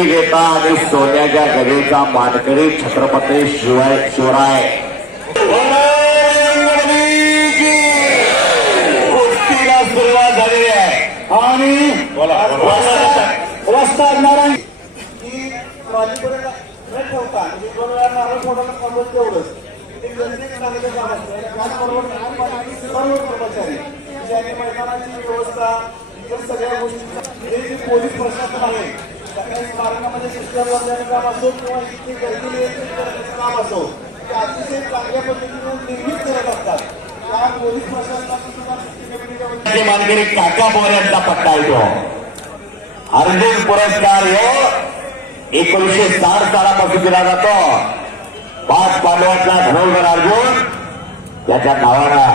विजेता आणि सोन्याच्या गदेचा मानकरी छत्रपती शिवाय शिवराय. कुस्तीला सुरुवात झालेली आहे. आणि वस्ताद नारायण कर्मचारी. मैदानाची व्यवस्था इतर सगळ्या गोष्टींचा हे जे पोलीस प्रशासन आहे सकाळी स्मारकामध्ये सिस्टम वगैरे काम असो किंवा इथे गर्दी नियंत्रित काम असो ते अतिशय चांगल्या पद्धतीने निर्मित करत असतात. त्या पोलीस प्रशासनाची मानकरी काका पोर यांचा पट्टा येतो. अर्जुन पुरस्कार हो एकोणीशे साठ सालापासून दिला जातो. पाच पांडवातला धनवकर अर्जुन त्याच्या नावाला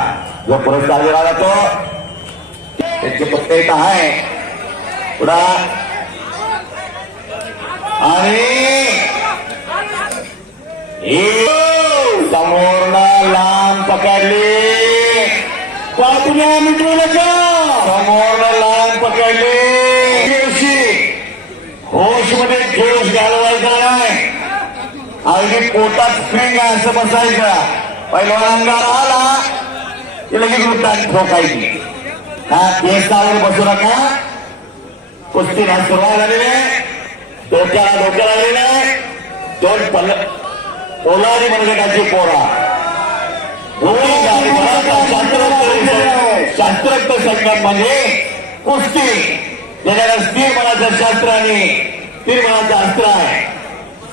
जो पुरस्कार दिला जातो. त्यांचे पत्ते इथं आहे. पुन्हा आणि समोरनं लांब पकडली. बाजूला मिटू नका समोरनं लांब पकडली. दिवशी होशमध्ये जोश घालवायचा नाही. अगदी पोटात स्प्रिंग आहे असं बसायचं. पहिला अंगार आला की लगेच उठात ठोकायची. हा केसावर बसू नका. कुस्तीला सुरुवात झालेली आहे. डोक्याला डोक्याला आलेलं आहे दोन पल्ल पोलारी मनगटाची पोरा. शास्त्रोक्त संघामध्ये कुस्ती. ज्याच्याकडे स्थिर मनाचं शास्त्र आणि स्थिर मनाचं अस्त्र आहे.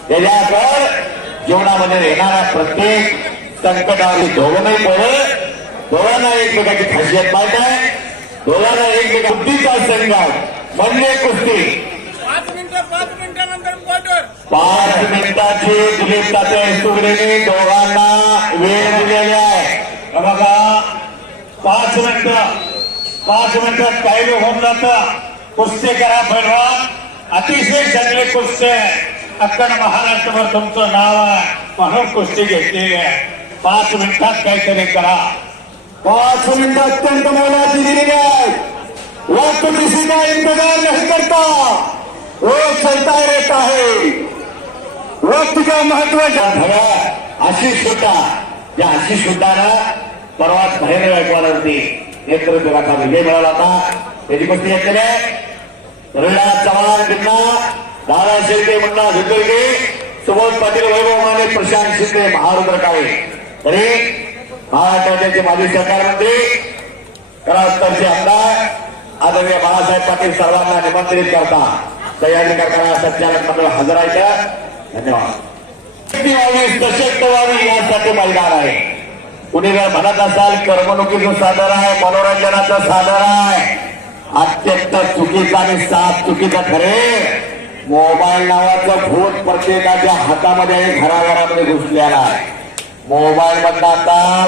त्याच्यावर जीवनामध्ये येणाऱ्या प्रत्येक संकटावर धोरणही पडत दोघांना एकमेकाची खासियत माहीत आहे. दोघांना एकमेका बुद्धीचा संघात म्हणजे कुस्ती पाच मिनिटं पाच मिनिटानंतर क्वार्टर पाच मिनिटाची दिलीप तात्या सुगडेने दोघांना वेळ दिलेली आहे. बघा. पाच मिनिट. पाच मिनिटात काही लोक होऊन जातं. कुस्ती करा पैलवान अतिशय चांगले कुस्ती आहे. अख्खा महाराष्ट्रभर तुमचं नाव आहे. म्हणून कुस्ती घेतलेली आहे. पाच मिनिटात काहीतरी करा. पाच मिनिट अत्यंत मोलाची दिलेली आहे. वक्त किसी का इंतजार नहीं करता. रोज चलता रहता है वक्त महत्त्वाच्या महत्त्व आशिष सुद्धा या आशिष सुद्धाला परवा बाहेर गायकवाडावरती नेतृत्व राखा विजय मिळाला होता. त्याची गोष्टी घेतलेली आहे रविराज चव्हाण बिन्ना दादा शिंदे मुन्ना भितुर्गे सुबोध पाटील वैभव माने प्रशांत शिंदे महारुद्र काळे तरी महाराष्ट्राचे माजी सरकार मंत्री करास्तरचे आमदार आदरणीय बाळासाहेब पाटील सर्वांना निमंत्रित करता. तयारी करताना संचालक मंडळ हजर आहे का धन्यवाद सशक्त व्हावी यासाठी मैदान आहे. कुणी जर म्हणत असाल करमणुकीचं सादर आहे मनोरंजनाचं सादर आहे. अत्यंत चुकीचा आणि साफ चुकीचं खरे मोबाईल नावाचं भूत प्रत्येकाच्या हातामध्ये आणि घराघरामध्ये घुसलेला आहे. मोबाईल मधला आता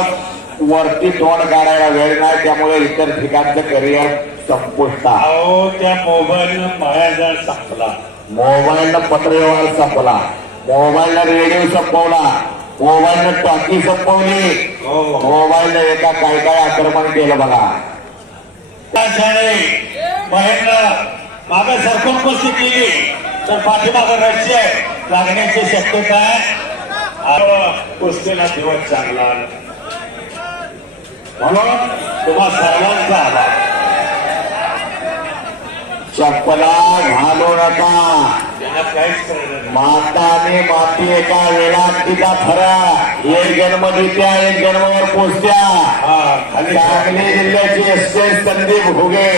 वरती तोंड काढायला वेळ नाही त्यामुळे इतर ठिकाणचं करिअर संपुष्टात. अहो त्या मोबाईलनं मायाजाळ संपला. मोबाईलनं पत्रव्यवहार संपला. मोबाईलनं रेडिओ संपवला. मोबाईलनं टॉकी संपवली. हो. मोबाईलनं एका काय काय आक्रमण केलं बघा. मागे सरकून कुस्ती केली. तर पाठीमागं रश्य लागण्याची शक्यता आहे. कुस्तीला दिवस चांगला. म्हणून तुम्हा सर्वांचा आभार. चप्पला घालू नका. नाही. माता एका वेळात तिचा फरा एक जन्म देत्या एक जन्मावर पोचत्या खाली सांगली जिल्ह्याची एस एस संदीप भुगे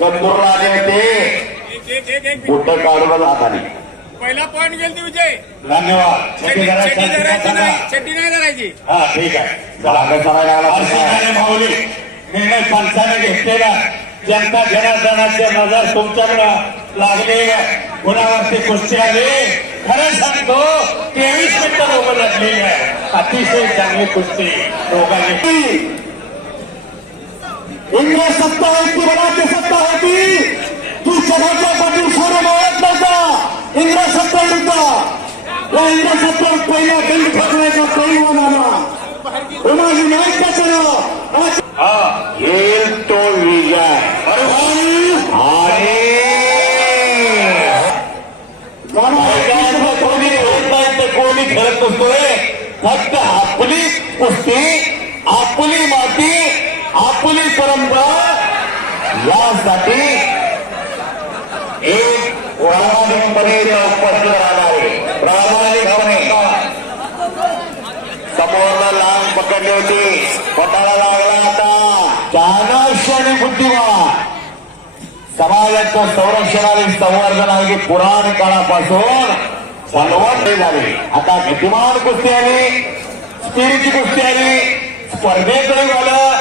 कंदूरला आले होते बुट काढूनच हाताने. पहिला पॉईंट गेल विजय. धन्यवाद. चड्डी. नाही धरायची. हा ठीक आहे. चला माऊली. निर्णय पंचाने घेतलेला. जनता जनार्दनाची नजर तुमच्याकडं लागले कुणावरती कुस्ती आली खरं सांगतो तेवीस मिनिटं लोक लागलेली अतिशय चांगली कुस्ती दोघांनी इंग्रज सत्ता होती मराठी सत्ता होती. तू सभाच्या पाठील सोडून ओळख नव्हता. इंग्रज सत्ता होता. या इंग्रज सत्तेवर पहिला दंड ठोकण्याचा पैलवान आला उमाजी नाईक नाव येईल तो विजय. आणि कोणी खेळत असतोय फक्त आपली कुस्ती आपली माती आपली परंपरा यासाठी एक वर्णाधिकपणे उपस्थित पोरला लांब पकडली होती. पोटाला लागला आता. चाणक्य आणि बुद्धिमान. समाजाच्या संरक्षण आणि संवर्धन अगदी पुराण काळापासून सन्वत झाले. आता गतिमान कुस्ती आली स्पिरिटची कुस्ती आली स्पर्धेकडे झालं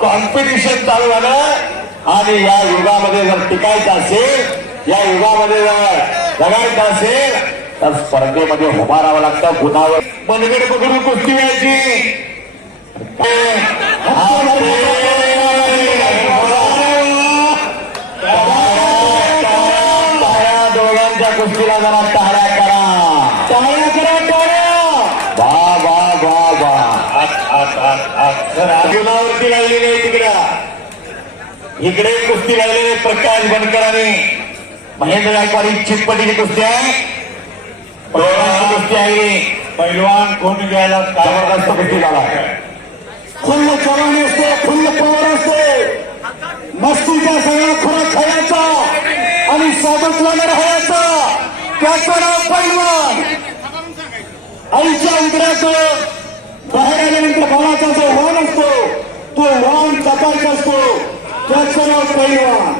कॉम्पिटिशन चालू झालं. आणि या युगामध्ये जर टिकायचं असेल या युगामध्ये जर जगायचं असेल तर स्पर्धेमध्ये उभा राहावं लागतं गुणावर. मनगड पकडून कुस्ती व्हायची कुस्तीला जरा टाळ्या करा. टाळ्या करा टाळ्या. वा वा वा वा. गुणावरती लागलेली आहे तिकडे. इकडे कुस्ती लागलेली प्रकाश बनकरांनी. महेंद्र गायकवाडी चितपटीची कुस्ती आहे. कुस्ती आहे. पैलवान कोण घ्यायला जबरदस्त कुस्ती झाला फुल्ल चव्हाण असते फुल्ल पवार असते. मस्तीचा सगळा खुराक खायचा आणि साबतवाने राहायचा त्याचं नाव पैलवान. आईच्या उदराचं बाहेर आल्यानंतर भावाचा जो वाण असतो तो वाण चपायचा असतो. त्याचं नाव पैलवान.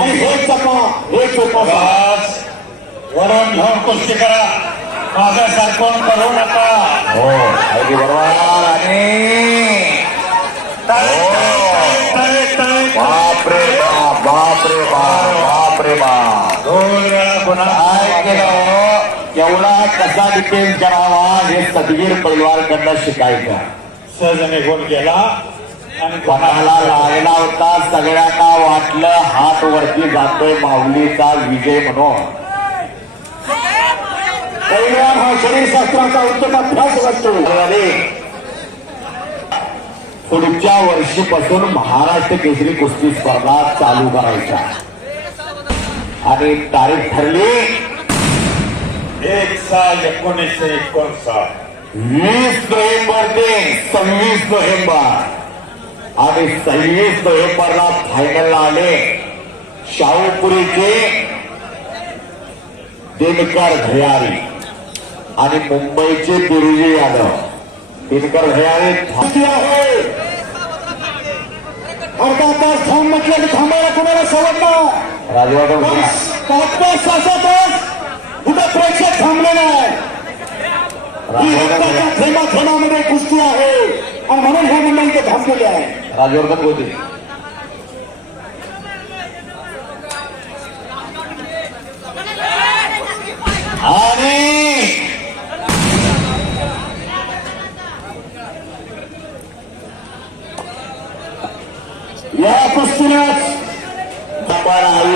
आणि हे चपा हे चोपासा बस वरून घेऊन कुस्ती करा करू नका. हो अगदी बरोबर. आणि बापरे बाप बापरे बाप बापरे बाप. दोन वेळा गुन्हा काय केलं? एवढा कसा डिपेंड करावा हे सदगीर परिवारकडनं शिकायचं. सहज निघून गेला आणि कोणाला लागला होता सगळ्यांना वाटलं हात वरती जातोय माऊलीचा विजय म्हणून. पैलवान हा शरीरशास्त्राचा उत्तम अभ्यास करतो. पुढच्या वर्षीपासून महाराष्ट्र केसरी कुस्ती स्पर्धा चालू करायच्या. आणि तारीख ठरली. एक साल एकोणीसशे एकोणसाठ. वीस नोव्हेंबर ते सव्वीस नोव्हेंबर. आणि सव्वीस नोव्हेंबरला फायनलला आले शाहूपुरीचे दिनकर भयारी आणि मुंबईचे बिरुजी यादव. दिनकर आहे. अर्धा तास थांब म्हटलं की थांबायला कोणाला सवड नाही. राजवाडा पाच सहा तास कुठं प्रेक्षक थांबले नाही थेंबा थेंबामध्ये कुस्ती आहे. आणि म्हणून हे मुलं इथे थांबलेले आहे. राजवर्धन गोते para